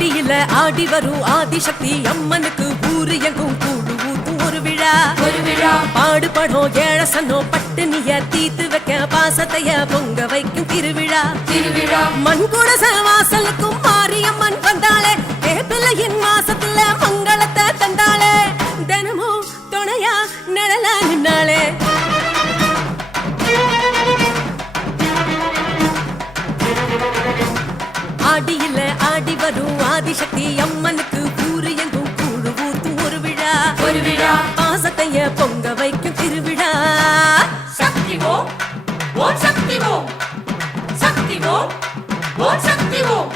ஆடியில ஆடி வரும் ஆதிசக்தி அம்மனுக்கு ஊரு எங்கும் கூடு ஊத்தும் ஒரு விழா பாடுபடும் ஏழசனோ பட்டுனிய தீத்து வைக்க பாசத்தைய பொங்க வைக்கும் திருவிழா மண்குடச வாசலுக்கும் மாரியம்மன் வந்தாளே வேப்பிலையின் மாசத்துல மங்களத்தை தந்தாளே தினமும் துணையா நிழலா நின்னாளே ஆடியில ஆடி வரும் ஆதிசக்தி அம்மனுக்கு ஊரு எங்கும் கூடு ஊத்தும் ஒரு விழா பாசத்தைய பொங்க வைக்கும் திருவிழா சக்தி ஓம் ஓம் சக்தி ஓம் சக்தி ஓம் ஓம் சக்தி ஓம்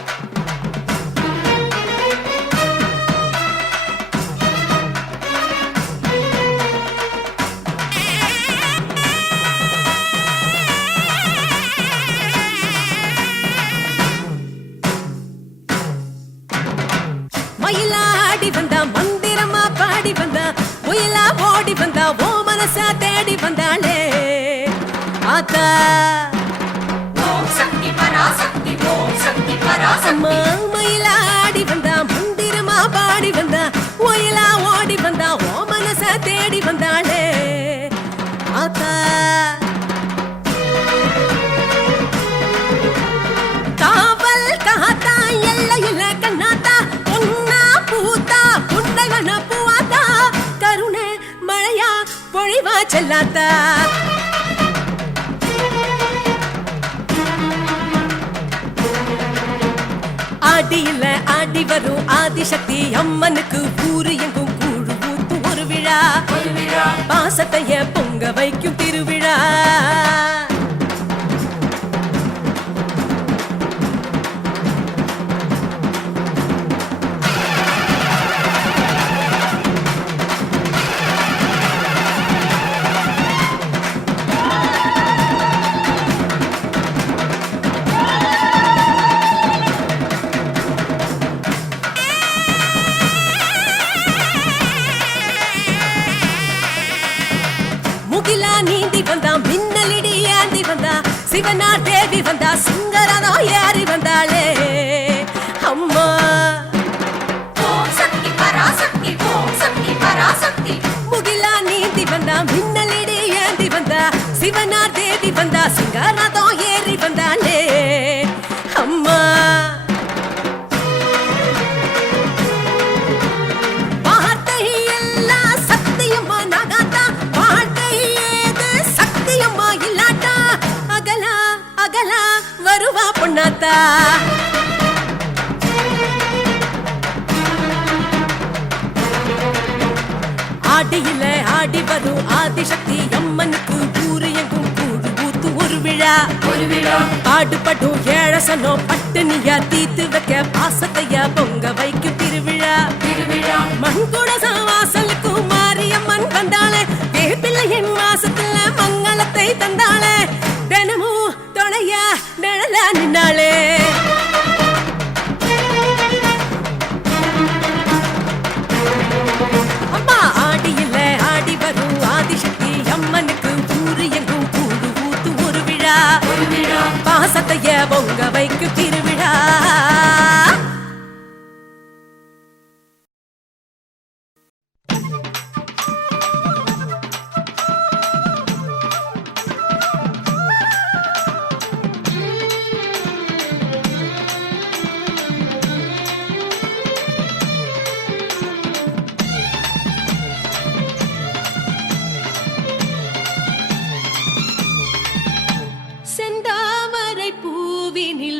மயிலாடி வந்தா மந்திரமா பாடி வந்தா முயலா ஓடி வந்தா ஓ மனசா தேடி வந்தாளே ஆத்தா ஓம் சக்தி பராசக்தி ஓம் சக்தி பராசக்தி மயிலாடி வந்தா மந்திரமா பாடி வந்தா முயலா ஓடி வந்தா ஓ மனசா தேடி வந்தாளே ஆத்தா காவல் காத்தா எல்லையில கண்ணாத்தா பொன்னா பூத்தா புண்டைவன பூவாத்தா கருணை மழையா பொழிவா செல்லாத்தா ஆடியில ஆடி வரும் ஆதிசக்தி அம்மனுக்கு ஊரு எங்கும் கூடு ஊத்தும் ஒரு விழா பாசத்தைய பொங்க வைக்கும் திருவிழா முகிலா நீந்தி வந்தா மின்னலிடி ஏந்தி வந்தா சிவனா தேவி வந்தா சிங்கரனோ ஏறி வந்தாளே அம்மா ஓம் சக்தி பராசக்தி ஓம் சக்தி பராசக்தி முகிலா நீந்தி வந்தா மின்னலிடி ஏந்தி வந்தா சிவனா தேவி வந்தா சிங்கரனோ ஏறி வந்தாளே அம்மா பொன்னாத்தா ஆடியில ஆடி வரும் ஆதிசக்தி அம்மனுக்கு ஊரு எங்கும் கூடு ஊத்து ஒரு விழா பாடுபடும் ஏழசனோ பட்டுனியா தீத்து வைக்க பாசத்தைய பொங்க வைக்கும் திருவிழா மண்குடச வாசலுக்கும் மாரியம்மன் வந்தாளே வேப்பிலையின் மாசத்துல மங்களத்தை தந்தாளே தினமும் துணையா நிழலா நின்னாளே அம்மா ஆடியில ஆடி வரும் ஆதிசக்தி அம்மனுக்கு ஊரு எங்கும் கூடு ஊத்து ஒரு விழா பாசத்தைய பொங்க வைக்கும் திருவிழா செந்தாமரை பூவினில்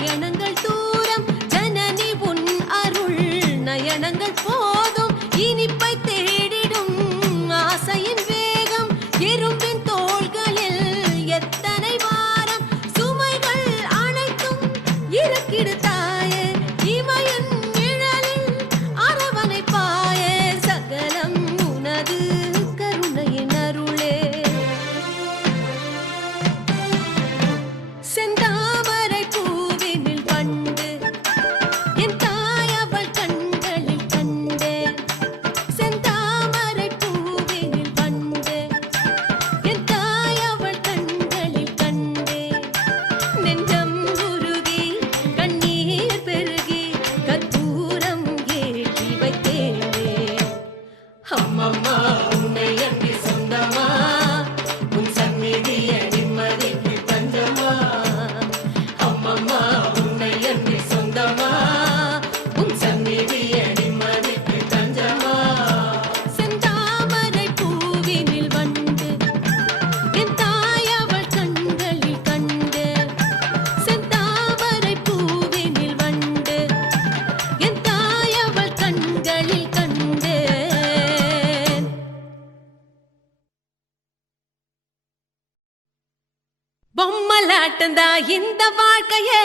பயணங்கள் தூரம் ஜனனி உன் அருள் நயனங்கள் போதும் இனிப்பை தேடிடும் ஆசையின் வேகம் எறும்பின் தோள்களில் எத்தனை வாரம் சுமைகள் அனைத்தும் இறக்கிடு தாயே இமையின் நிழலில் அரவணை பாயே சகலம் உனது கருணையின் அருளே செந்தாமரை பூவினில் கண்டு என் தாய் அவள் கண்களில் கண்டேன் செந்தாமரை பூவினில் கண்டு என் தாய் அவள் கண்களில் கண்டேன் நெஞ்சம் உருகி கண்ணீர் பெருகி கற்பூரம் ஏற்றி வைத்தேனே அம்மம்மா உன்னை அன்றி சொந்தமா உன் சந்நிதிய நிம்மதிக்கு தஞ்சமா அம்மம்மா உன்னை அன்றி சொந்தமா உன் சந்நிதிய நிம்மதிக்கு தஞ்சமா செந்தாமரை பூவினில் வந்து என் தாய் அவள் கண்களில் கண்டு செந்தாமரை பூவினில் வந்து என் தாய் அவள் கண்களில் கண்டேன் பொம்மலாட்டந்தா இந்த வாழ்க்கையே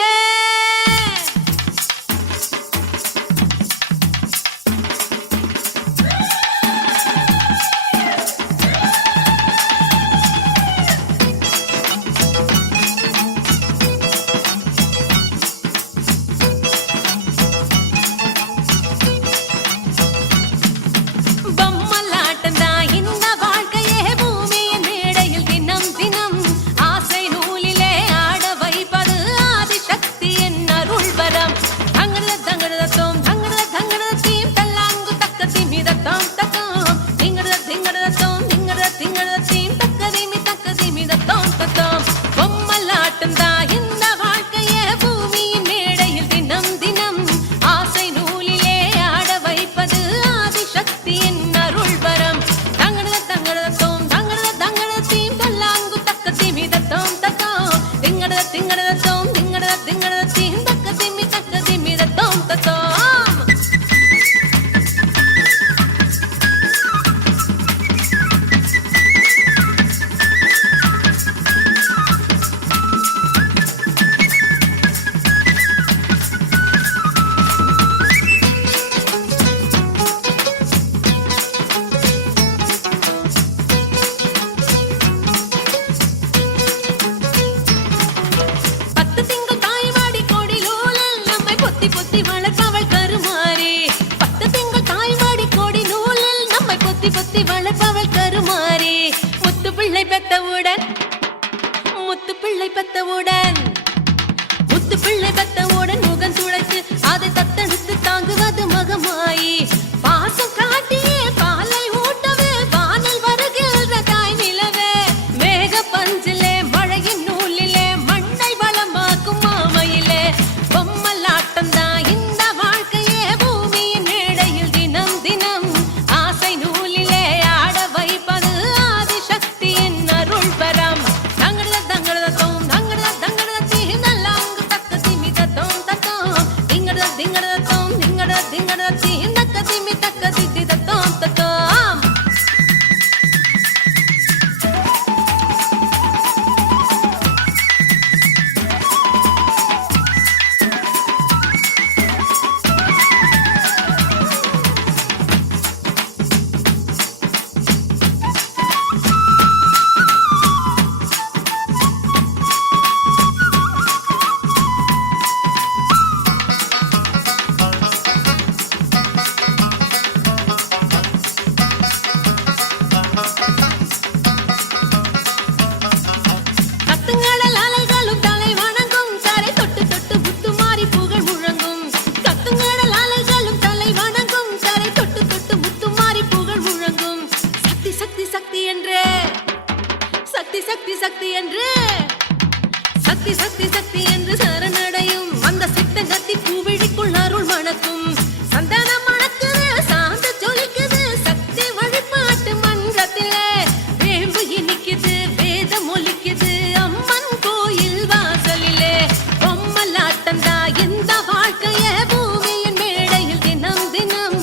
பொம்மலாட்டந்தா இந்த வாழ்க்கையே பூமியின் மேடையில் தினம் தினம் ஆசை நூலிலே ஆட வைப்பது ஆதிசக்தியின் அருள் வரம் தங்கட தங்கடதத்தோம் தங்கட தங்கடதத்தீம் தல்லாங்கு தக்க திமிதத்தோம் தத்தோம் திங்கடதத்தோம் திங்கடதத்தீம் தக்க திமிதத்தோம் தத்தோம் பொம்மலாட்டந்தா இந்த வாழ்க்கையே பூமியின் மேடையில் தினம் தினம் ஆசை நூலிலே ஆட வைப்பது ஆதிசக்தியின் அருள் வரம் தங்கட தங்கடதத்தோம் தங்கடதத்தீம் தல்லாங்கு தக்க திமிதத்தோம் தத்தோம் திங்கடதத்தோம் திங்கடதத்தீம் தக்க திமிதத்தோம் தத்தோம் பத்து திங்கள் தாய்வாடி கோடி நூலில் நம்மை பொத்தி பொத்தி வளர்ப்பவள் கருமாறி பத்து திங்கள் தாய்வாடி கோடி நூலில் நம்மை பொத்தி பொத்தி வளர்ப்பவள் கருமாறி முத்து பிள்ளை பெத்தவுடன் முத்து பிள்ளை பெத்தவுடன் முத்து பிள்ளை பெத்தவுடன் முகம் துளைத்து அதை தத்தெடுத்து தாங்குவது மகமாயி பாசம் காட்டியே பாலை ஊட்டவே வானில் வருகின்ற தாய் நிலவே மேக பஞ்சிலே மழையின் நூலிலே மண்ணை வளமாக்கும் மாமையிலே பொம்மலாட்டந்தா இந்த வாழ்க்கையே பூமியின் மேடையில் தினம் தினம் ஆசை நூலிலே ஆட வைப்பது ஆதிசக்தியின் அருள் வரம் தங்கட தங்கடதத்தோம் தங்கட இந்த வாழ்க்கைய பூமியின் மேடையில் தினம் தினம்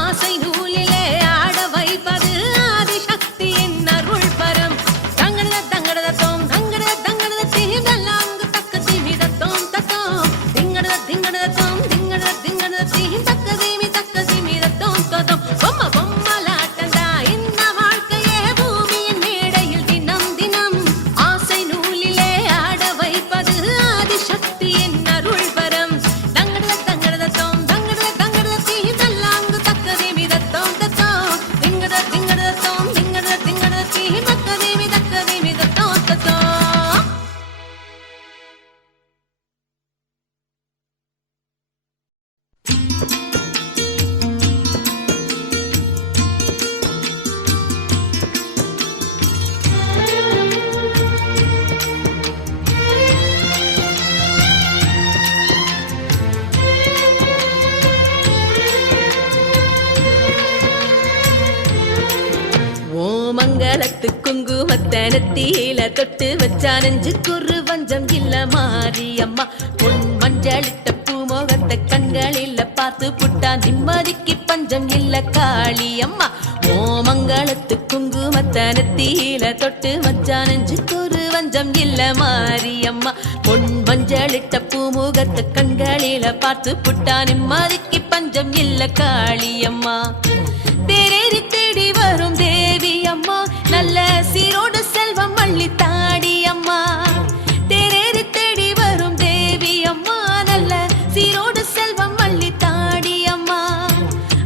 ஆசை நூலிலே ஆட வைப்பது ஆதிசக்தியின் அருள் பரம். தங்கடத தங்கடத தோம் தங்கடத தங்கடத தீதல்லாங்கு தக்க திமிதத்தோம் தத்தோம் திங்கடத திங்கடத தோம் திங்கடத திங்கடத தீ தக்க திமிதத்தோம் தத்தோம் பொம்ம பொம்மலாட்டந்தா இந்த வாழ்க்கையே பூமியின் மேடையில் தினம் தினம் ஆசை நூலிலே ஆட வைப்பது ஆதிசக்தியின் அருள் பரம். தங்கடத தங்கடத தோம் தங்கடத தங்கடத தீதல்லாங்கு தக்க திமிதத்தோம் தத்தோம் திங்கடத திங்கடத தோம் திங்கடத திங்கடத தீ தக்க திமிதத்தோம் தத்தோம். ஓ மங்களத்து குங்குமத்தனத்தியில தொட்டு வச்சா நெஞ்சுக்குரு வஞ்சம் இல்ல மாரியம்மா. பொன் மஞ்சளிட்ட பூமோகத்தை கண்களில் பார்த்து புட்டா நிம்மதிக்கு பஞ்சம் இல்ல காளியம்மா. ஓ மங்களத்து குங்குமத்தனத்தியில தொட்டு வச்சா நெஞ்சுக்குரு வஞ்சம் இல்ல மாரியம்மா. பொன் மஞ்சளிட்ட பூமுகத்தை கண்களில பார்த்து புட்டா நிம்மதிக்கு பஞ்சம் இல்ல காளியம்மா. தேரேறி தேடி வரும் தேவி அம்மா நல்ல சீரோடு செல்வம் அள்ளி தாடி அம்மா. தேரேறி தேடி வரும் தேவி அம்மா நல்ல சீரோடு செல்வம் அள்ளி தாடி அம்மா.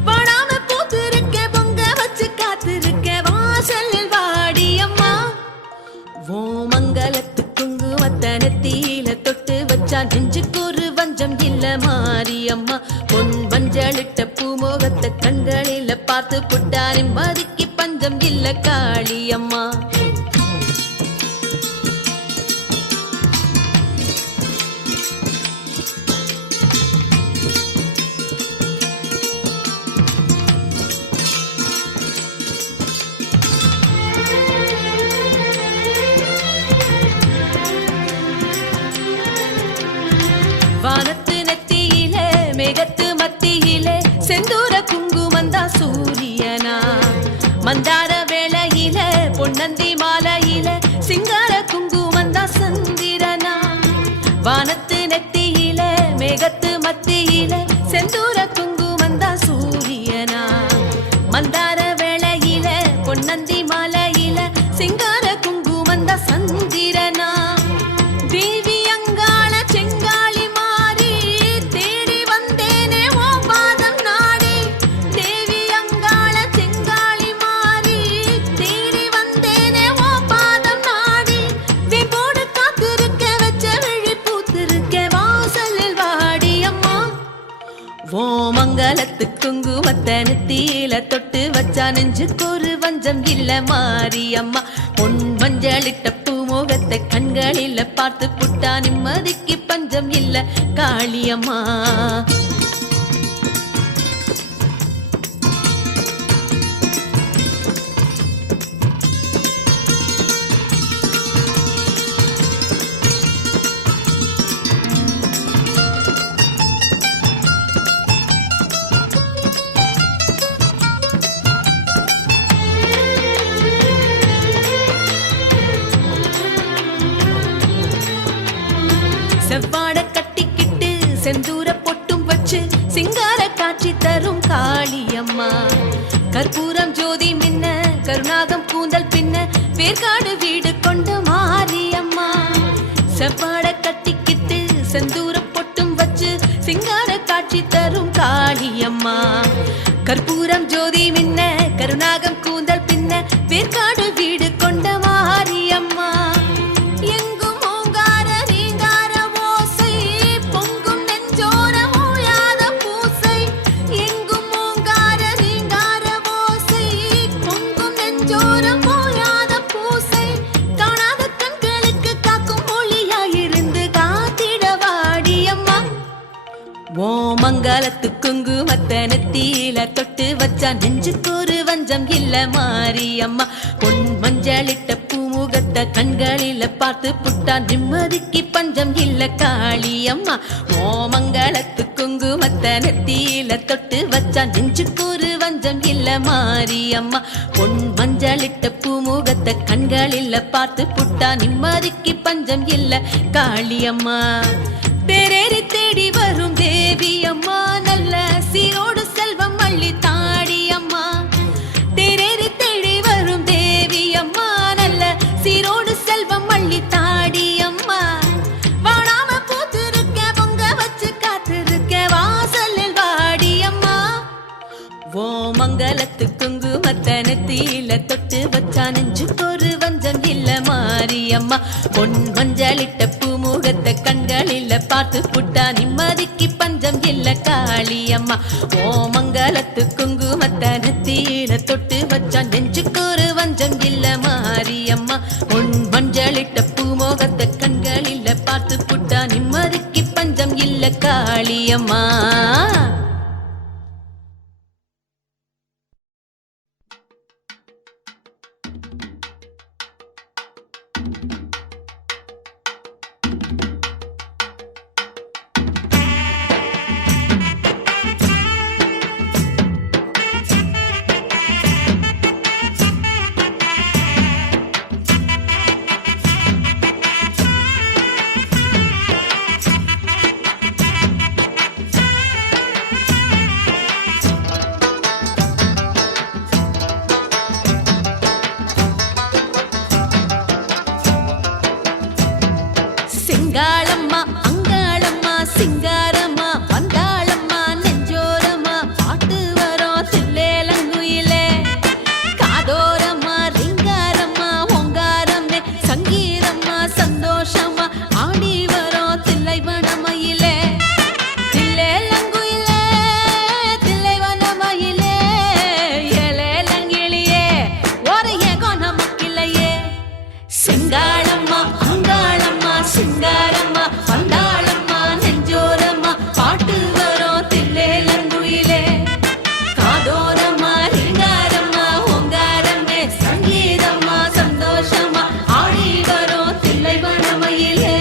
வாடாம பூத்திருக்க பொங்க வச்சு காத்திருக்க வாசலில் வாடி அம்மா. ஓ மங்களத்து குங்குமத்தனத்தியில தொட்டு வச்சா நெஞ்சுக்கு ஒரு வஞ்சம் இல்ல மாரியம்மா. பொன் மஞ்சளிட்ட பூமோகத்தை கண்களில பார்த்து புட்டா நிம்மதிக்கு பஞ்சம் இல்ல காளியம்மா. வானத்து நெத்தியிலே மேகத்து மத்தியிலே செந்தூர குங்குமந்தா சூரியனா. மந்தார வேளையில பொன்னந்தி மாலையில சிங்கார குங்குமந்தா சந்திரனா. வானத்து நெத்தியில மேகத்து மத்தியில செந்தூர குங்குமந்தா சூரியனா. மந்தார வேளையில பொன்னந்தி மாலையில சிங்கார குங்குமந்தா சந்திரனா. தேவி அங்காள செங்காளி மாறி தேடி வந்தேனே ஓ பாதம் நாடி. தேவி அங்காள செங்காளி மாறி தேடி வந்தேனே ஓ பாதம் நாடி. வேம்போடு காத்திருக்க வச்ச விழி பூத்திருக்க வாசலில் வாடி அம்மா. ஓ மங்களத்து குங்குமத்தனத்தியில தொட்டு வச்சா நெஞ்சுக்கு ஒரு வஞ்சம் இல்ல மாரியம்மா. பொன் மஞ்சளிட்ட பூமோகத்தை கண்களில பார்த்து புட்டா நிம்மதிக்கு பஞ்சம் இல்ல காளியம்மா. செவ்வாட கட்டிக்கிட்டு செந்தூர பொட்டும் வச்சு சிங்கார காட்சி தரும் காளியம்மா. கற்பூரம் ஜோதி மின்ன கருணாகம் கூந்தல் பின்ன வேர்காடு வீடு கொண்ட மாரியம்மா. செவ்வாட கட்டிக்கிட்டு செந்தூர பொட்டும் வச்சு சிங்கார காட்சி தரும் காளியம்மா. கற்பூரம் ஜோதி மின்ன கருணாகம் கூந்தல் பின்ன வேர்காடு வீடு கொண்ட மாரியம்மா. எங்கும் ஓங்கார ரீங்கார ஓசை பொங்கும் நெஞ்சோர ஓயாத பூசை. எங்கும் ஓங்கார ரீங்கார ஓசை பொங்கும் நெஞ்சோர ஓயாத பூசை. காணாத கண்களுக்கு காக்கும் மொழியாயிருந்து காத்திட வாடியம்மா. ஓ மங்களத்து குங்குமத்தனத்தியில தொட்டு வச்சா நெஞ்சுக்கு ஒரு வஞ்சம் இல்ல மாரியம்மா. பொன் மஞ்சளிட்ட பூமுகத்தை கண்களில பார்த்து புட்டா நிம்மதிக்கு பஞ்சம் இல்ல காளியம்மா. ஓ மங்கள குங்குமத்தை நெத்தியில தொட்டு வச்சா நெஞ்சுக்கு ஒரு வஞ்சம் இல்ல மாரியம்மா. பொன் மஞ்சளிட்ட பூமுகத்தை கண்களில் பார்த்து புட்டா நிம்மதிக்கு பஞ்சம் இல்ல காளியம்மா. தேரேறி தேடி வரும் தேவி அம்மா, நல்ல சீரோடு செல்வம் அள்ளி தாடியம்மா. தேரேறி தேடி வரும் தேவி அம்மா, நல்ல சீரோடு செல்வம் அள்ளி தாடியம்மா. வாடாம பூத்திருக்க பொங்க வச்சு காத்திருக்க வாசலில் வாடியம்மா. ஓ மங்களத்து குங்குமத்தை நெத்தியில தொட்டு வச்சா நெஞ்சுக்கு ஒரு வஞ்சம் இல்ல மாரியம்மா. பொன் மஞ்சளிட்ட பூமுகத்தை கண்களில் பார்த்து புட்டா நிம்மதிக்கு பஞ்சம் இல்ல காளியம்மா. ஓ மங்களத்து குங்குமத்தை நெத்தியில தொட்டு வச்சா நெஞ்சுக்கு ஒரு வஞ்சம் இல்ல மாரியம்மா. பொன் மஞ்சளிட்ட பூமுகத்தை கண்களில் பார்த்து புட்டா நிம்மதிக்கு பஞ்சம் இல்ல காளியம்மா. சிங்காளம்மா அங்காளம்மா சிங்காரம்மா வந்தாளம்மா நெஞ்சோரம்மா பாட்டு வரோம் தில்லேலங்குயிலே. காதோரம்மா ரிங்காரம்மா ஓங்காரம்னே சங்கீதம்மா சந்தோஷமா ஆடி வரோம் தில்லைவனமயிலே. தில்லேலங்குயிலே தில்லைவனமயிலே ஏலேலங்கிளியே ஒரு ஏகோ நமக்கில்லையே. சிங்காளம்மா அங்காளம்மா சிங்காரம்மா வந்தாளம்மா நெஞ்சோரம்மா பாட்டு வரோம் தில்லேலங்குயிலே. காதோரம்மா ரிங்காரம்மா ஓங்காரம்மே சங்கீதம்மா சந்தோஷமா ஆடி வரோம் தில்லைவனமயிலே.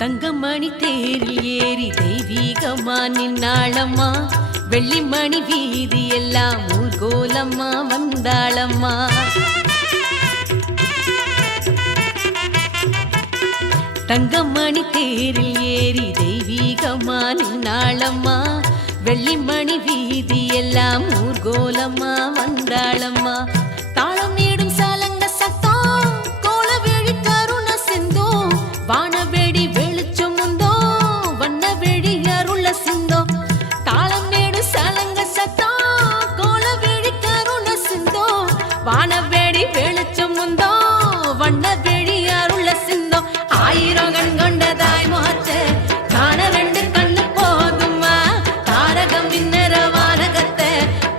தங்கமணி தேரில் ஏறி தெய்வீகமா நின்னாளம்மா. வெள்ளிமணி வீதி எல்லாம் ஊர்கோலம்மா வந்தாளம்மா. தங்கமணி தேரில் ஏறி தெய்வீகமா நின்னாளம்மா. வெள்ளிமணி வீதி எல்லாம் ஊர்கோலம்மா வந்தாளம்மா. தாளமேடும் சாலங்க சத்தம் கோலவேழி கருண சிந்தோ. வானவேடி வெளிச்சம் உந்தோ வண்ணவேடி அருள சிந்தோ. தாளமேடு சலங்க சத்தம் கோலவேடி கருண சிந்தோ. வானவேடி வெளிச்சம் உந்தோ வண்ணவேடி அருள சிந்தோ. ஆயிரம் கண் கொண்டதாய் முகத்தை காண ரெண்டு கண்ணு போதுமா. தாரகம் இன்னர வானகத்தை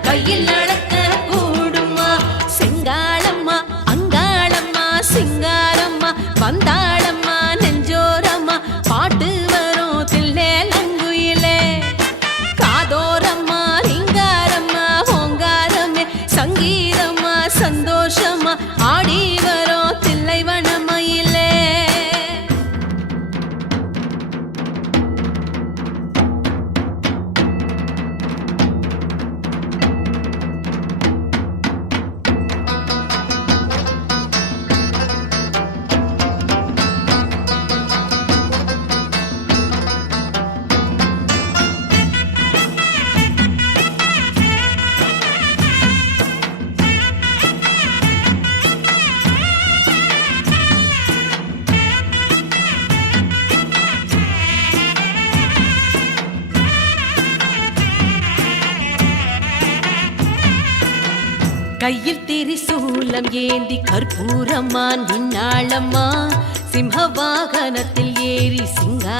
கையில் அளக்க கூடுமா. சிங்காளம்மா அங்காளம்மா சிங்காரம்மா வந்தாளம்மா நெஞ்சோரம்மா பாட்டு வரும் தில்லேலங்குயிலே. காதோரம்மா ரிங்காரம்மா ஓங்காரமே சங்கீதம்மா சந்தோஷமா ஆடி வரும் தில்லைவனமயிலே. கையில் திரிசூலம் ஏந்தி கற்பூரம்மா நின்னாளம்மா. சிம்ம வாகனத்தில் ஏறி சிங்கா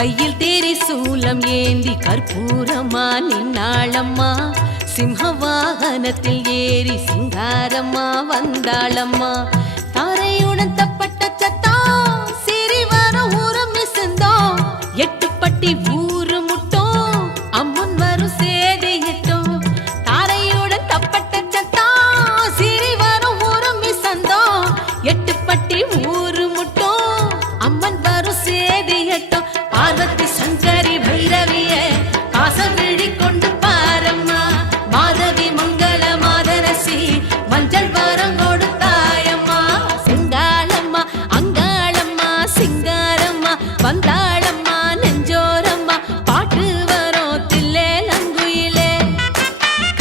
கையில் தேரி சூலம் ஏந்தி கற்பூரமா நின்னாளம்மா சிம்ஹ வாகனத்தில் ஏறி சிங்காரம்மா வந்தாளம்மா தாரையுடன் தப்பட்ட சத்தம் சிறி வர ஊரம் மிசந்தோம் எட்டுப்பட்டி ஊரு முட்டோம் அம்மன் வரும் சேதை எட்டோம் தாரையுடன் தப்பட்ட சத்தம் சிறி வர ஊரம் மிசந்தோம் எட்டுப்பட்டி ஊரு முட்டோம் அம்மன் வரும் சேதை எட்டோம் பார்வதி சங்கரி பைரவியே பாசவிழி கொண்டு பாரம்மா மாதவி மங்கள மாதரசி மஞ்சள் வரம் கொடுத்தாயம்மா செங்காளம்மா அங்காளம்மா சிங்காரம்மா வந்தாளம்மா நெஞ்சோரம்மா பாட்டு வரும் தில்லேலங்குயிலே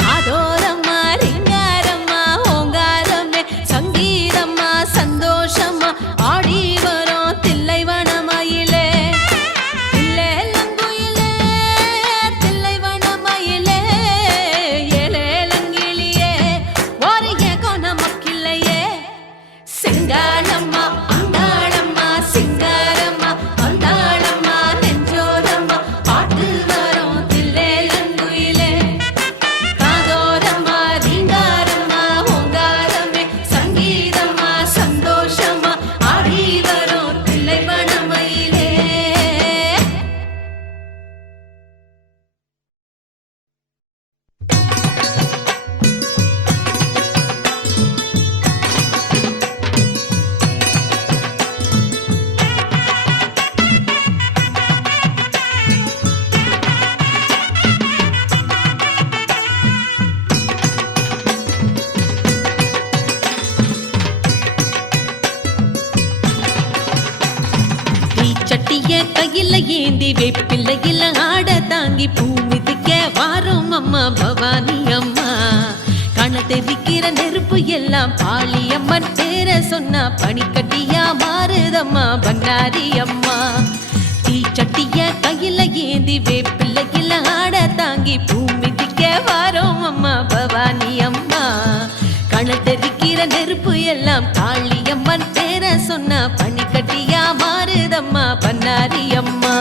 காதோரம்மா ரிங்காரம்மா ஓங்காரமே சங்கீதம்மா சந்தோஷம்மா ஆடி வரும் தில்லை வனமயிலே தில்லேலங்குயிலே தில்லை வனமயிலே ஏலேலங்கிளியே ஒரு ஏகோ நமக்கில்லையே செங்காளம்மா அங்காளம்மா சிங்காரம்மா வந்தாளம்மா நெஞ்சோரம்மா பாட்டு வரும் தில்லேலங்குயிலே காதோரம்மா ரீங்காரம்மா ஓங்காரமே சங்கீதம்மா சந்தோஷம்மா ஆடி வரும் தில்லை வனமயிலே தீச்சட்டிய கையில ஏந்தி வேப்பிள்ளையில ஆட தாங்கி பூமிதிக்க வாரும் அம்மா பவானி அம்மா கணத்தெரிக்கிற நெருப்பு எல்லாம் பாலியம்மன் பேர சொன்னா பனிக்கட்டியா மாறுதம்மா பண்ணாரி அம்மா தீச்சட்டிய கையில ஏந்தி வேப்பிள்ளையில ஆட தாங்கி பூமிதிக்க வாரும் அம்மா பவானி அம்மா கணத்தெரிக்கிற நெருப்பு எல்லாம் காளியம்மன் பேர சொன்னா பனிக்கட்டியா மாறுதம்மா பண்ணாரி அம்மா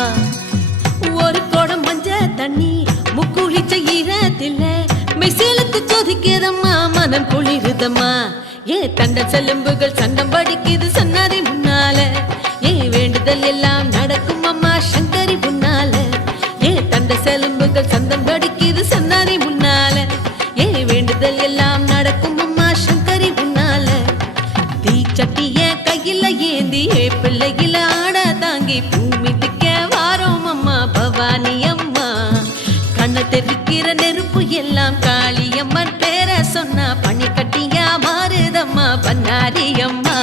ஒரு குடம் மஞ்ச தண்ணி முக்குளிச்ச ஈரத்தில மெசேலுக்கு கொதிக்கிறதம்மா மனம் குளிருதம்மா ஏ தண்ட செலும்புகள் சண்டம் படிக்குது சொன்னாரி முன்னால ஏ வேண்டுதல் எல்லாம் நடக்கும் அம்மா சங்கரி முன்னால ஏ தண்ட செலும்புகள் சந்தம் படிக்குது சொன்னாரி முன்னால ஏ வேண்டுதல் எல்லாம் நடக்கும் அம்மா சங்கரி முன்னால தீச்சட்டிய கையில ஏந்தி பிள்ளையில ஆட தாங்கி பூமிதிக்க வாரோம் அம்மா பவானி அம்மா கண்ண தெரிக்கிற நெருப்பு எல்லாம் காளியம்மன் பேர சொன்னா பனிக்கட்டியா மாறுதம்மா பண்ணாரி அம்மா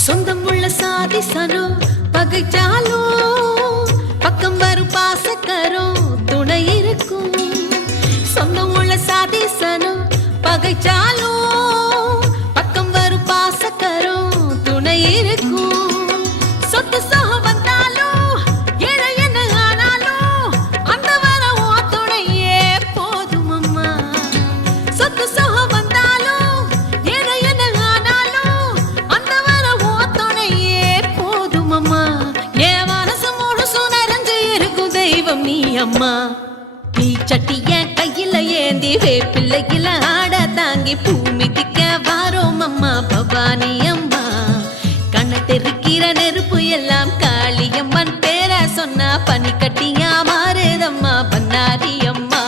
சொந்தம் உள்ள சாதிசனும் பகைச்சாலும் பக்கம் வரும் பாசக்கரும் துணை இருக்கும் சொந்தம் உள்ள சாதிசனும் பகைச்சாலும் பக்கம் வரும் பாசக்கரும் துணை இருக்கும் சொத்து சோகம் வந்தாலும் ஏழை என்ன ஆனாலும் அந்த வரம் உன் துணையே போதும் அம்மா சொத்து சோகம் வந்தாலும் ஏழை என்ன ஆனாலும் அந்த வரம் உன் துணையே போதும் அம்மா என் மனசு முழுசு நிறைஞ்சு இருக்கும் தெய்வம் நீ அம்மா தீச்சட்டிய கையில ஏந்தி வேப்பிள்ளையில ஆட தாங்கி பூமிதிக்க வாரோம் அம்மா பவானி அம்மா கண்ண தெரிக்கிற நெருப்பு எல்லாம் காளியம்மன் பேர சொன்னா பனிக்கட்டியா மாறுதம்மா பண்ணாரி அம்மா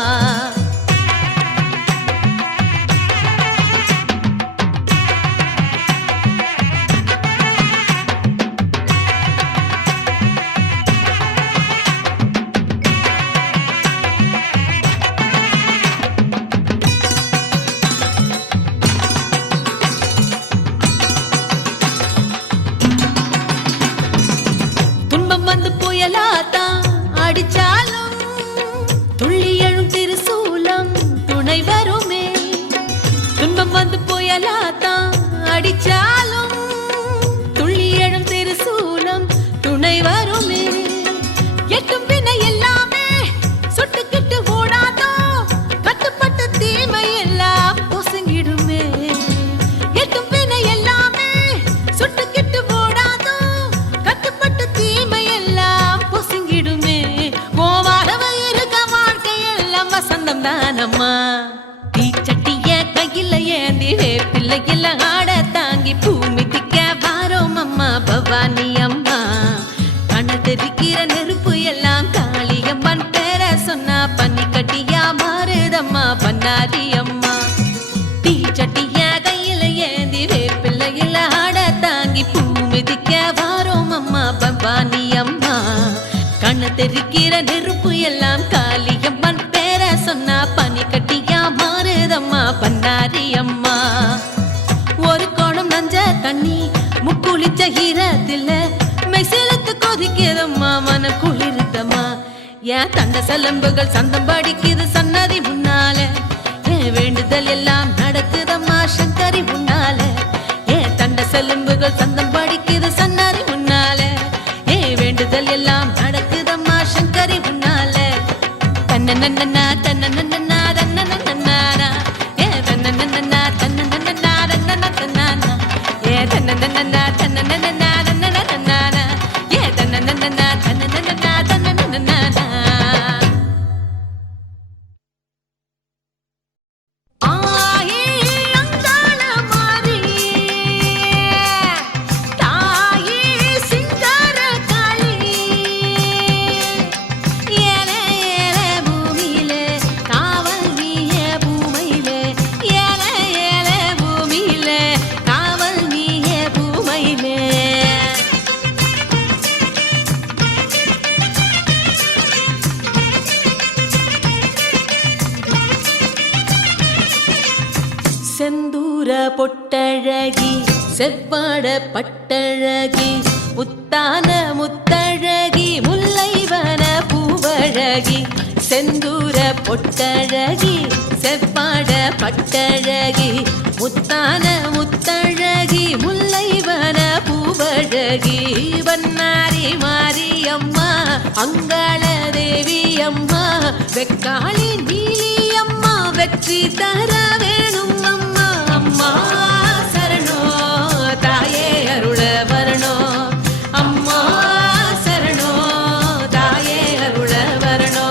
வந்து புயலாத்தான் அடிச்சாலும் துள்ளி எழும் திருசூலம் துணை வருமே வந்து புயலாத்தான் அடிச்சாலும் துள்ளி எழும் திருசூலம் துணை வருமே. எட்டும் பின்ன எல்லாமே சுட்டுக்கிட்டு ஓடாதோ, கட்டுப்பட்ட தீமை எல்லாம் பொசுங்கிடுமே. எட்டும் பின்ன எல்லாமே சுட்டுக்கிட்டு ஓடாதோ, கட்டுப்பட்ட தீமை எல்லாம் பொசுங்கிடுமே. கோவாரவ இருக்க வாழ்க்கையெல்லாம் வசந்தம் தானம்மா. தீச்சட்டிய கையில ஏந்தி வேப்பிள்ளையில ஆட தாங்கி பூமிதிக்க வாரோம் அம்மா பவானி அம்மா. கணத்தெரிக்கிற நெருப்பு எல்லாம் காளியம்மன் பேர சொன்னா பன்னி கட்டியா மாறுதம்மா பண்ணாரி அம்மா. தீச்சட்டிய கையில ஏந்தி வேப்பிள்ளையில ஆட தாங்கி பூமிதிக்க வாரோம் அம்மா பவானி அம்மா. கணத்தெரிக்கிற நெருப்பு எல்லாம் காளியம்மன் பேர சொன்னா பனி கட்டியா மாறுதம்மா பண்ணாரி அம்மா. ஒரு கோணம் நஞ்ச தண்ணி முக்குளிச்ச ஈரத்தில மெசிலுக்கு கொதிக்கிறதம்மா மன குளிருதம்மா. ஏன் தண்ட சலம்புகள் சந்தம் படிக்குது சன்னதி முன்னால, ஏன் வேண்டுதல் எல்லாம் நடக்குதம்மா சங்கரி முன்னால. ஏன் தண்ட சலம்புகள் சந்தம் படிக்குது சன்னதி முன்னால, ஏன் வேண்டுதல் எல்லாம் நடக்குதம்மா சங்கரி முன்னால. தன்னன்னா தன்னன்னா தன்னன்னா ஏ தன்னன்னா தன்னன்னா தன்னன்னா ஏ தன்னன்னா தன்னன்னா தன்னன்னா ஏ தன்னன்னா தன்னன்னா தன்னன்னா. ஆயே அங்காள மாரி தாயே சிங்கார காளி. ஏலே ஏலே பூமியிலே காவல் நீயே பூமையிலே. ஏலே ஏலே பூமியிலே காவல் நீயே பூமையிலே. செந்தூர பொட்டழகி செவ்வாட பட்டழகி முத்தான முத்தழகி முல்லைவன பூவழகி. செந்தூர பொட்டழகி செவ்வாட பட்டழகி முத்தான முத்தழகி முல்லைவன பூவழகி. வண்ணாரி மாரியம்மா அங்காள தேவி அம்மா வெக்காளி நீலி அம்மா வெற்றி தர வேணும் அம்மா. அம்மா சரணோ தாயே அருள வரணோ. அம்மா சரணோ தாயே அருள வரணோ.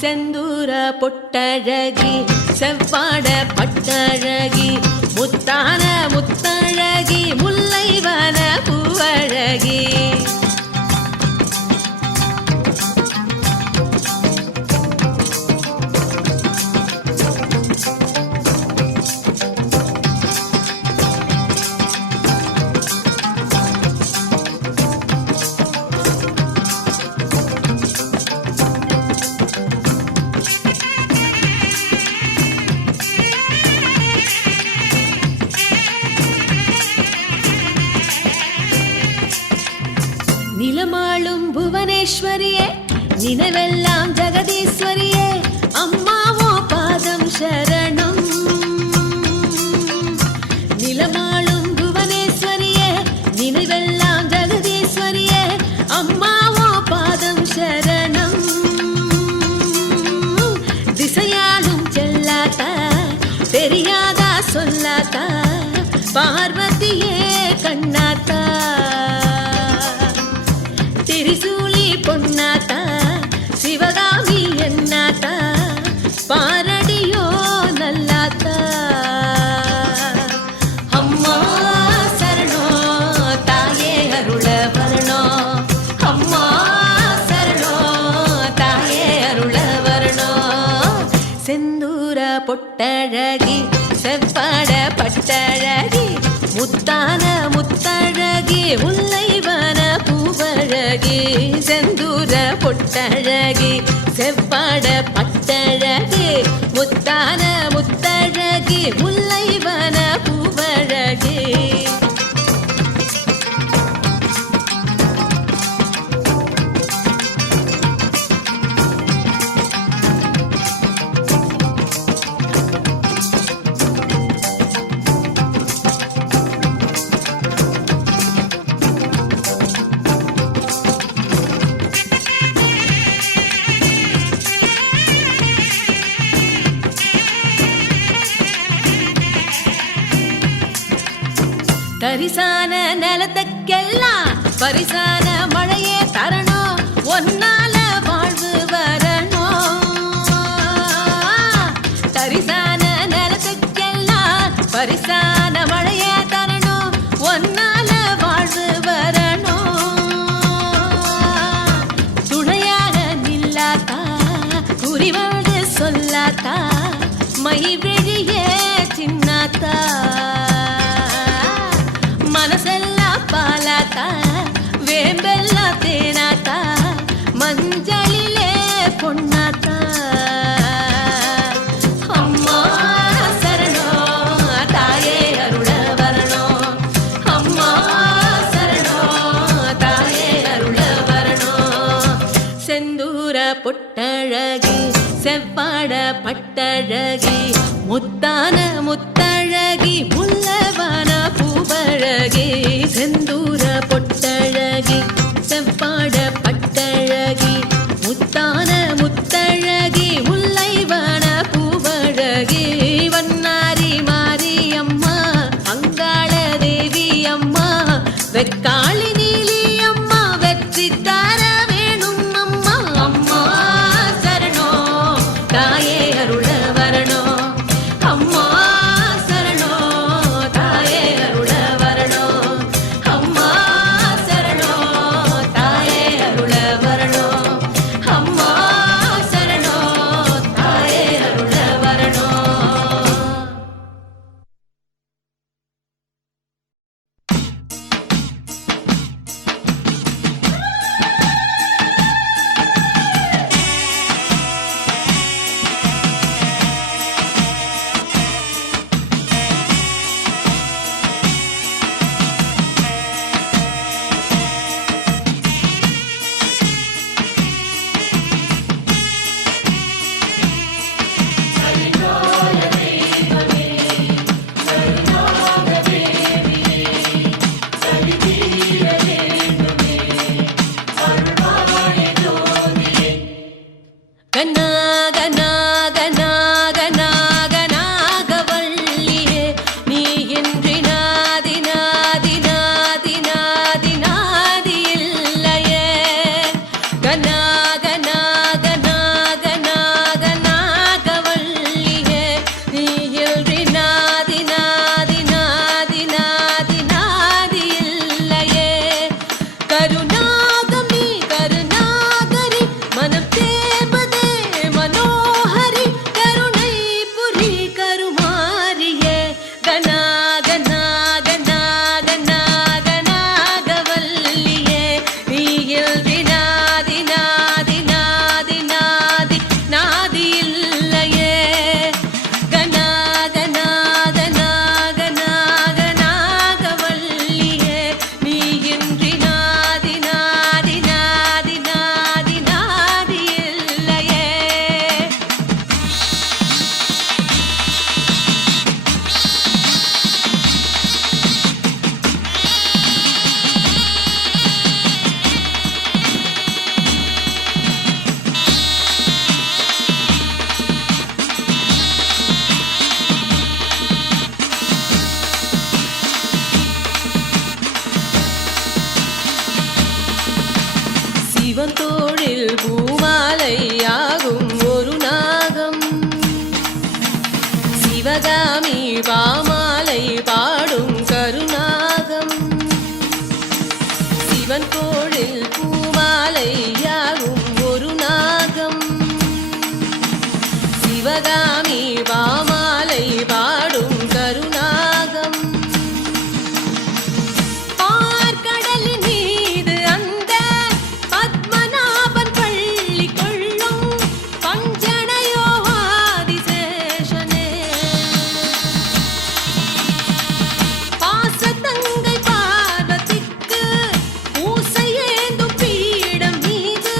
செந்தூர பொட்டழகி செவ்வாட பட்டழகி முத்தான முத்தழகி முல்லைவன பூவழகி. நிலமாளும் புவனேஸ்வரியே நினைவெல்லாம் ஜெகதீஸ்வரியே அம்மாவோ பாதம் சரணம். நிலமாளும் புவனேஸ்வரியே நினைவெல்லாம் ஜெகதீஸ்வரியே அம்மாவோ பாதம் சரணம். திசையாலும் செல்லாதா தெரியாதா சொல்லாதா பார்வதியே கண்ணாத்தா. திரிசூலி பொன்னாத்தா சிவகாமி என்னாத்தா பாரடியோ நல்லாத்தா. அம்மா சரணோ தாயே அருள வரணோ. அம்மா சரணோ தாயே அருள வரணோ. செந்தூர பொட்டழகி செவ்வாட பட்டழகி முத்தான முத்தழகி முல்லைவன பூவழகி. செந்தூர பொட்டழகி செவ்வாட பட்டழகி முத்தான முத்தழகி முல்லைவன பூவழகி. தரிசான நிலத்துக்கெல்லாம் பரிசான மழையே தரணும், ஒன்னால வாழ்வு வரணும். தரிசான நிலத்துக்கெல்லாம் பரிசான மழையே தரணும், ஒன்னால வாழ்வு வரணும். துணையாக நில்லாத்தா குறிவாடு சொல்லாத்தா மை வெளியே சின்னாத்தா மனசெல்லாம் பாலாத்தா வேம்பெல்லாம் தேனாத்தா மஞ்சளிலே பொன்னாத்தா. அம்மா சரணம் தாயே அருள வரணும், அம்மா சரணம் தாயே அருள வரணும். செந்தூர பொட்டழகி செவ்வாட பட்டழகி முத்தான முத்தழகி முல்லவான பூவழகி. செந்தூர பொட்டழகி செவ்வாட பட்டழகி முத்தான முத்தழகி முல்லைவான பூவழகி. வண்ணாரி மாரியம்மா அங்காள தேவி அம்மா வெக்காளி நீலி அம்மா வெற்றி தர வேணும் அம்மா. அம்மா சரணம் தாயே அருள வரணும், அம்மா சரணம் தாயே அருள வரணும், அம்மா சரணம் தாயே அருள வரணும், அம்மா சரணம் தாயே அருள வரணும். நாகவல்லியே நீ இன்றி நாதி நாதி நாதி நாதி நாதி இல்லையே. நாகவல்லியே நீ இன்றி நாதி நாதி நாதி நாதி நாதி இல்லையே. கருநாகம் நீ கருநாகரி மனம் தேவதே மனோஹரி கருணை புரி கருமாரியே. நாகவல்லியே நீ இன்றி நாதி நாதி நாதி நாதி நாதி இல்லையே. நாகவல்லியே நீ இன்றி நாதி நாதி நாதி நாதி நாதி இல்லையே. சிவன் தோளில் பூமாலையாகும் ஒரு நாகம், சிவகாமி பாமாலை பாடும் கருநாகம். சிவன் தோளில் பூமாலையாகும் ஒரு நாகம், சிவகாமி பாமாலை பாடும் கருநாகம். பார்க்கடலின் மீது அந்த பத்மநாபன் பள்ளி கொள்ளும் பஞ்சனையோ ஆதிசேஷனே. பாசத்தங்கை பார்வதிக்கு பூசையேந்தும் பீடம் மீது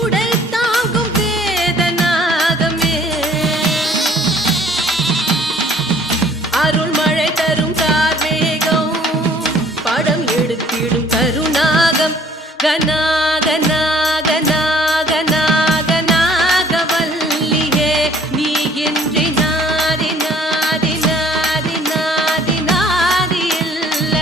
உடை தாங்கும் வேதநாகமே. அருள்மழை தரும் கார்மேகம் படம் எடுத்திடும் கருநாகம். நாகவல்லியே நீ இன்றி நாதி நாதி நாதி நாதி நாதி இல்லை.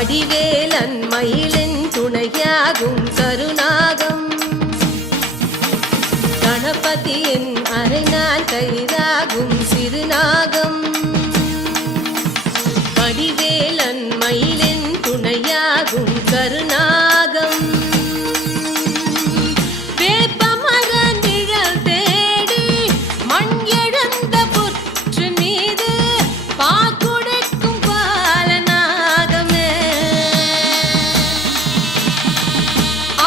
வடிவேலன் மயிலின் துணையாகும் கருநாகம் கணபதியின் அரைநாள் கயிறாகும் சிறுநாகம் வடிவேலன் மயிலின் துணையாகும் கருநாகம் வேப்பமர நிழல் தேடி மண் எழுந்த புற்று மீது பாக்குடைக்கும் பாலநாகமே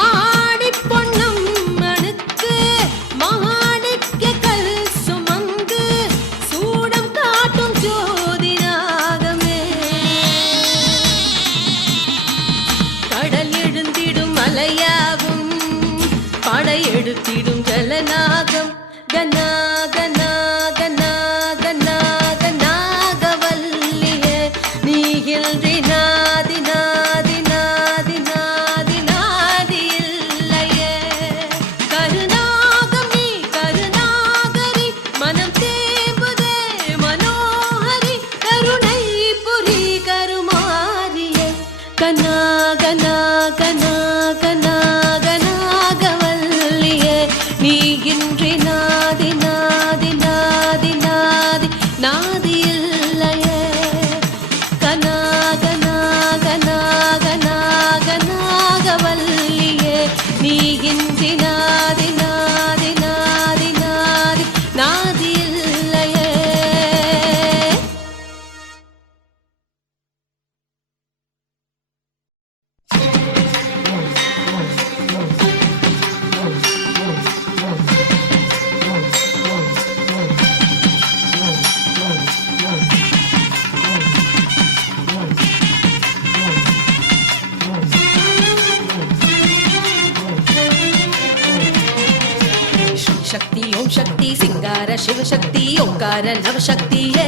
ஆடி பொன்னும் மனுக்கு மாணிக்க கல் சுமந்து சூடம் காட்டும் ஜோதி நாகமே கடல் எழுந்திடும் மலையாகும் படையெடுத்திடும் ஜலநாகம் கனா கனா கனா கனா கனாகவல்லியே நீகின்றி நாதி நாதி நாதி நாதி நாதி இல்லையே கருநாகம் நீ கருநாகரி மனம் தேம்புதே மனோஹரி கருணை புரி கருமாரியே கனா கனா கனா கனா கனாகவல்லியே நீகின்றி நாதி நாதி நாதி நாதி நாதி இல்லையே கனா கனா கனா கனா கனாகவல்லியே நீகின்றி நாதி நாதி நாதி நாதி நாதி இல்லையே शक्ति ओम शक्ति सिंगार शिव शक्ति ओंकार नव शक्तिये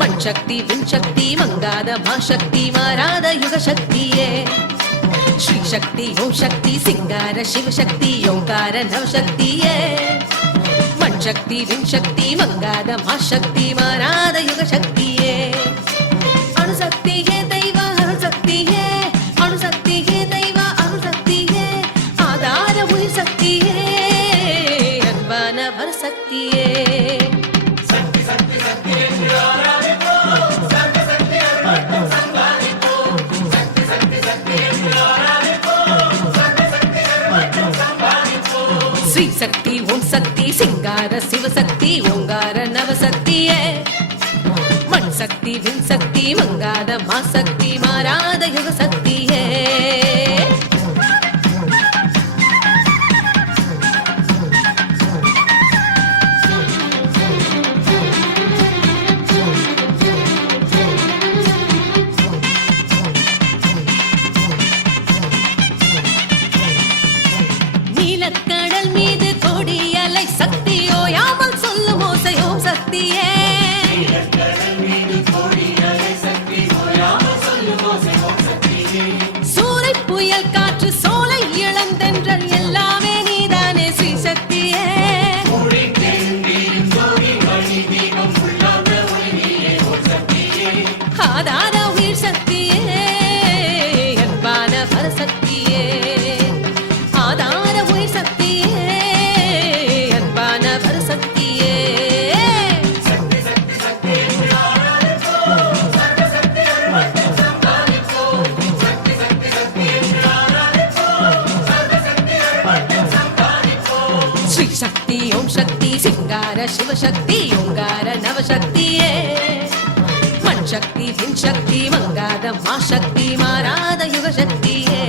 मन शक्ति विन शक्ति मंगाद मा शक्ति माराद युग शक्तिये श्री शक्ति ओम शक्ति सिंगार शिव शक्ति ओंकार नव शक्तिये मन शक्ति विन शक्ति मंगाद मा शक्ति माराद युग शक्तिये अणुशक्तिये दैव अणुशक्तिये अणुशक्तिये दैव अणुशक्तिये आधार उयिर शक्तिये भर सकती है श्री शक्ति ओम शक्ति सिंगार शिव शक्ति ओंकार नव शक्ति है मन शक्ति विन शक्ति मंगाद मा शक्ति माराद युग शक्ति है கடல் மீது கொடியலை சக்தியோ யாமல் சொல்லும் ஓசை ஓம் சக்தியே சூறை புயல் காற்று சோலை இளந்தென்றல் எல்லாமே நீதானே ஸ்ரீ சக்தியே ஆதார உயிர் சக்தியே அன்பான பரசக்தியே ஆதார உயிர் சக்தியே அன்பான பரசக்தியே श्री शक्ति ओम शक्ति सिंगार शिव शक्ति ओंकार नव शक्तिये मन शक्ति विन शक्ति मंगाद मा शक्ति माराद युग शक्तिये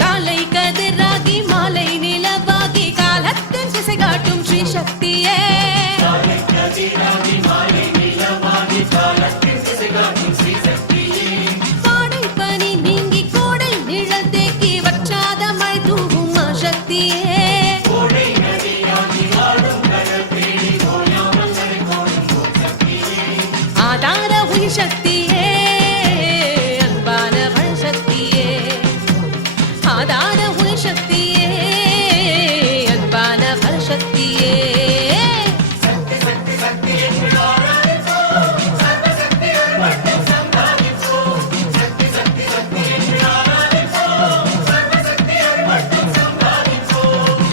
காலை கதிராகி மாலை நிலவாகி காலத்தின் திசை காட்டும் ஸ்ரீ சக்தியே சக்தியே அன்பான பரசக்தியே ஆதார உயிர் சக்தியே அன்பான பரசக்தியே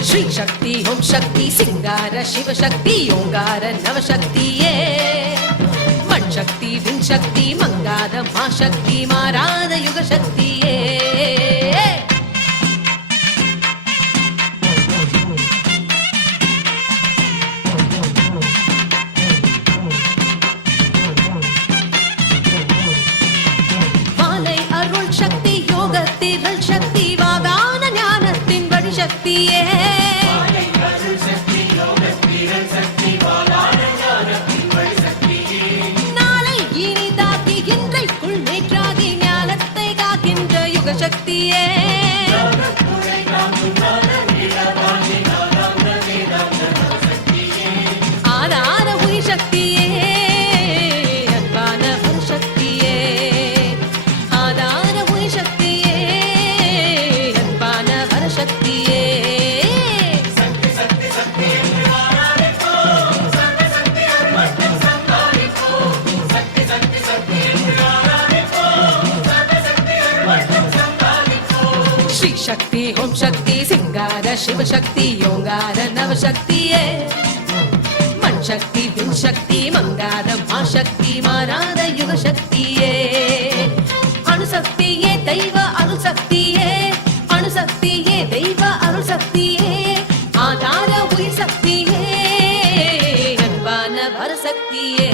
ஸ்ரீ சக்தி ஓம் சக்தி சிங்கார சிவசக்தி ஓங்கார நவசக்தியே மண் சக்தி விண் சக்தி மங்காத மா சக்தி மாறாத யுக சக்தியே வாலை அருள் சக்தி யோகத்திரள் சக்தி வாகான ஞானத்தின் வழி சக்தியே நாளை இனிதாக்கி இன்றைக்குள் நேற்றாகி ஞானத்தை காக்கின்ற யுக சக்தியே ஆதார உயிர் சக்தியே அன்பான பரசக்தியே ஆதார உயிர் சக்தியே அன்பான பரசக்தியே ஸ்ரீ சக்தி ஓம் சக்தி சிங்கார சிவசக்தி ஓங்கார நவசக்தியே மண் சக்தி விண் சக்தி மங்காத மா சக்தி மாறாத யுக சக்தியே அணுசக்தியே தெய்வ அருள் சக்தியே அணுசக்தியே தெய்வ அருள் சக்தியே ஆதார உயிர் சக்தியே அன்பான பரசக்தியே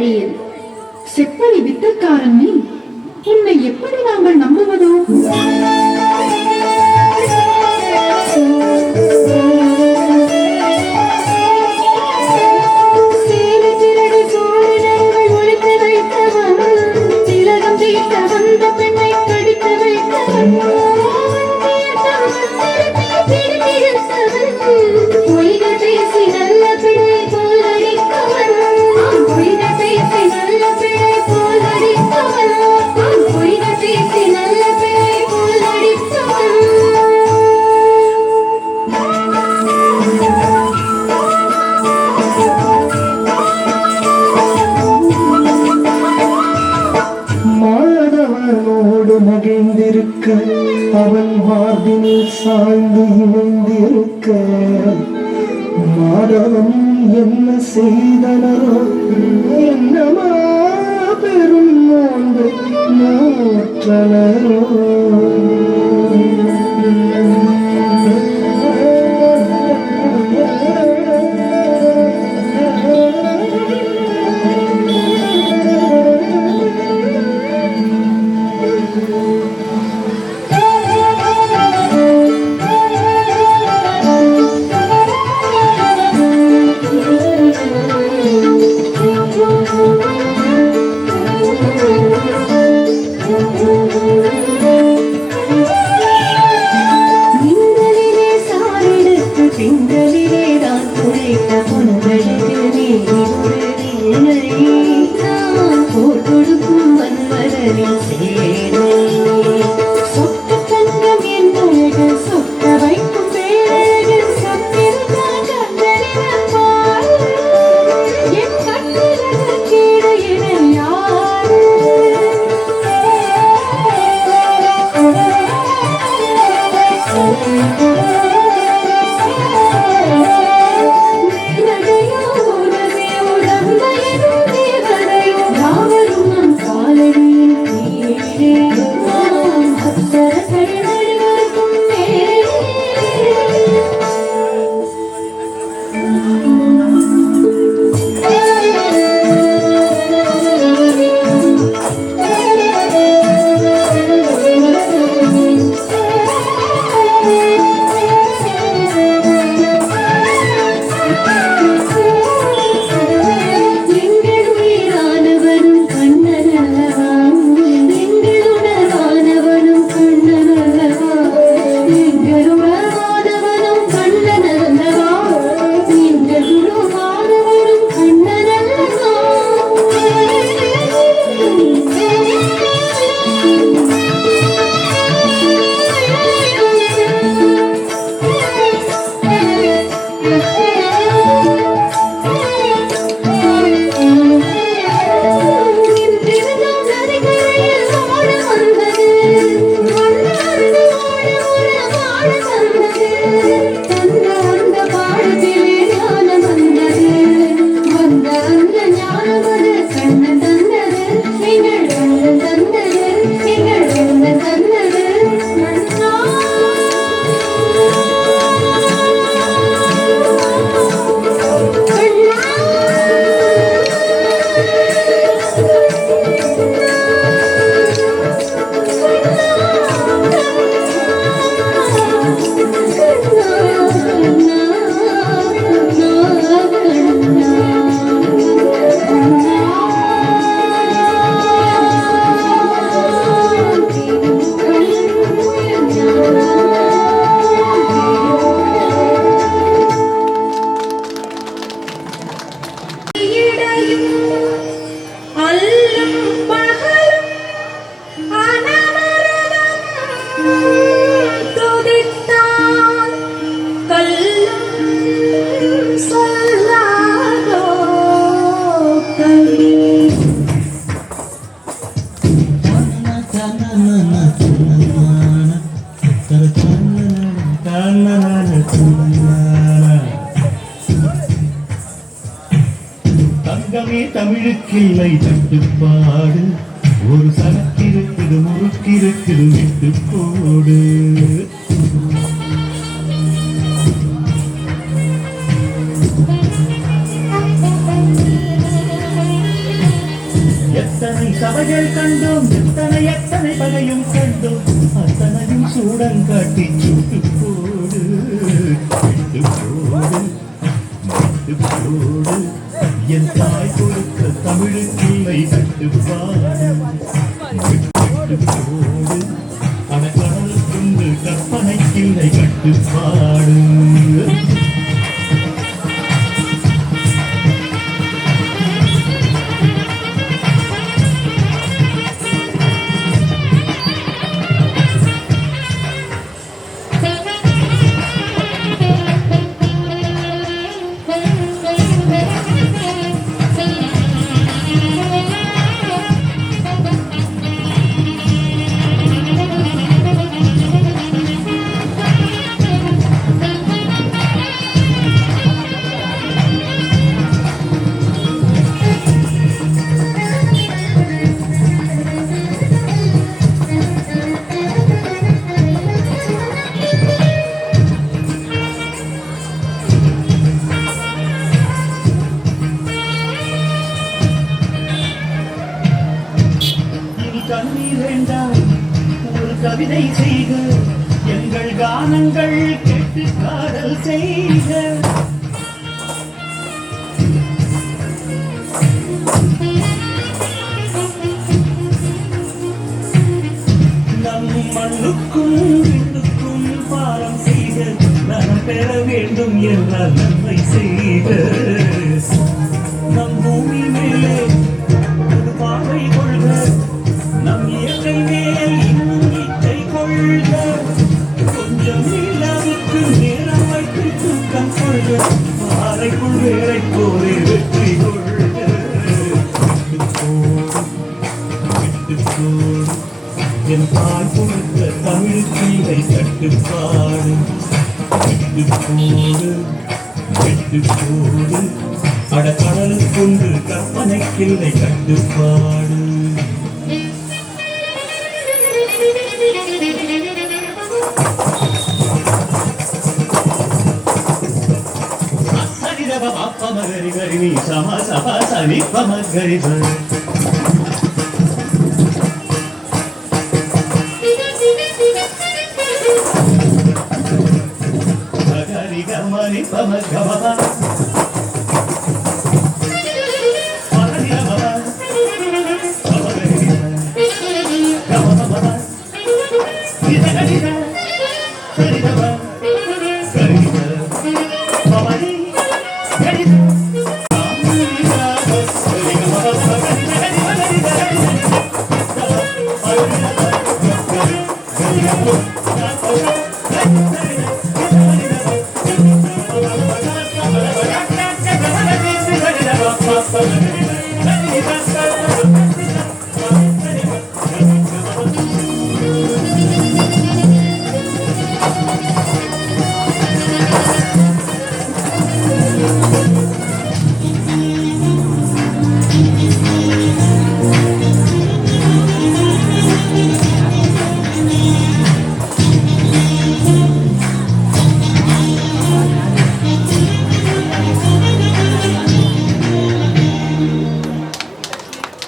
வழியில். செப்படி வித்தக்காரன் நீ, உன்னை எப்படி நாங்கள் நம்புவதோ? அவன் மார்பினில் சாய்ந்து இணைந்திருக்க மாதவன் என்ன செய்தனரோ என்னமா பெரும் நோன்பு நோற்றனரோ தங்கமே தமிழுக்கில்லை தட்டுப்பாடு, ஒரு சனக்கிருக்குது முறுக்கிருக்குது விட்டு போடு. கண்கள் கண்டோம் எத்தனை எத்தனை பகையும் கண்டோம் அத்தனையும் சூடங்காட்டி சுட்டு போடு விட்டு போடு விட்டு போடு என் தாய் கொடுத்த தமிழுக்கில்லை கட்டுப்பாடு விட்டு போடு அடக்கடல் கொண்டு கற்பனைக்கில்லை கட்டுப்பாடு கண்ணீர் வேண்டாம் ஒரு கவிதை செய்க எங்கள் கானங்கள் கேட்டு காதல் செய்க நம் மண்ணுக்கும் விண்ணுக்கும் பாரம் செய்க நலம் பெற வேண்டும் என்றால் நன்மை செய்க நம் பூமி மேலே ஒரு பார்வை கொள்க நம் இயற்கை மேலே இன்னும் இச்சை கொள்க கொஞ்சம் நிலவுக்கு நேரம் வைத்து தூக்கம் கொள்க பாறைக்குள் வேலை போலே வெற்றி கொள்க விட்டு போடு என் தாய் கொடுத்த தமிழுக்கில்லை கட்டுப்பாடு விட்டு போடு விட்டு போடு அடக்கடலுக்கொண்டு கற்பனைக்கில்லை கட்டுப்பாடு Gari gari ni sama sama sani pama gari gari. Gari gama ni pama gama pa. Pama ni gama pa. Pama gari gama pa pa. Kita gari gari gari gama gari gari. Pama ni gari gari. Thank you.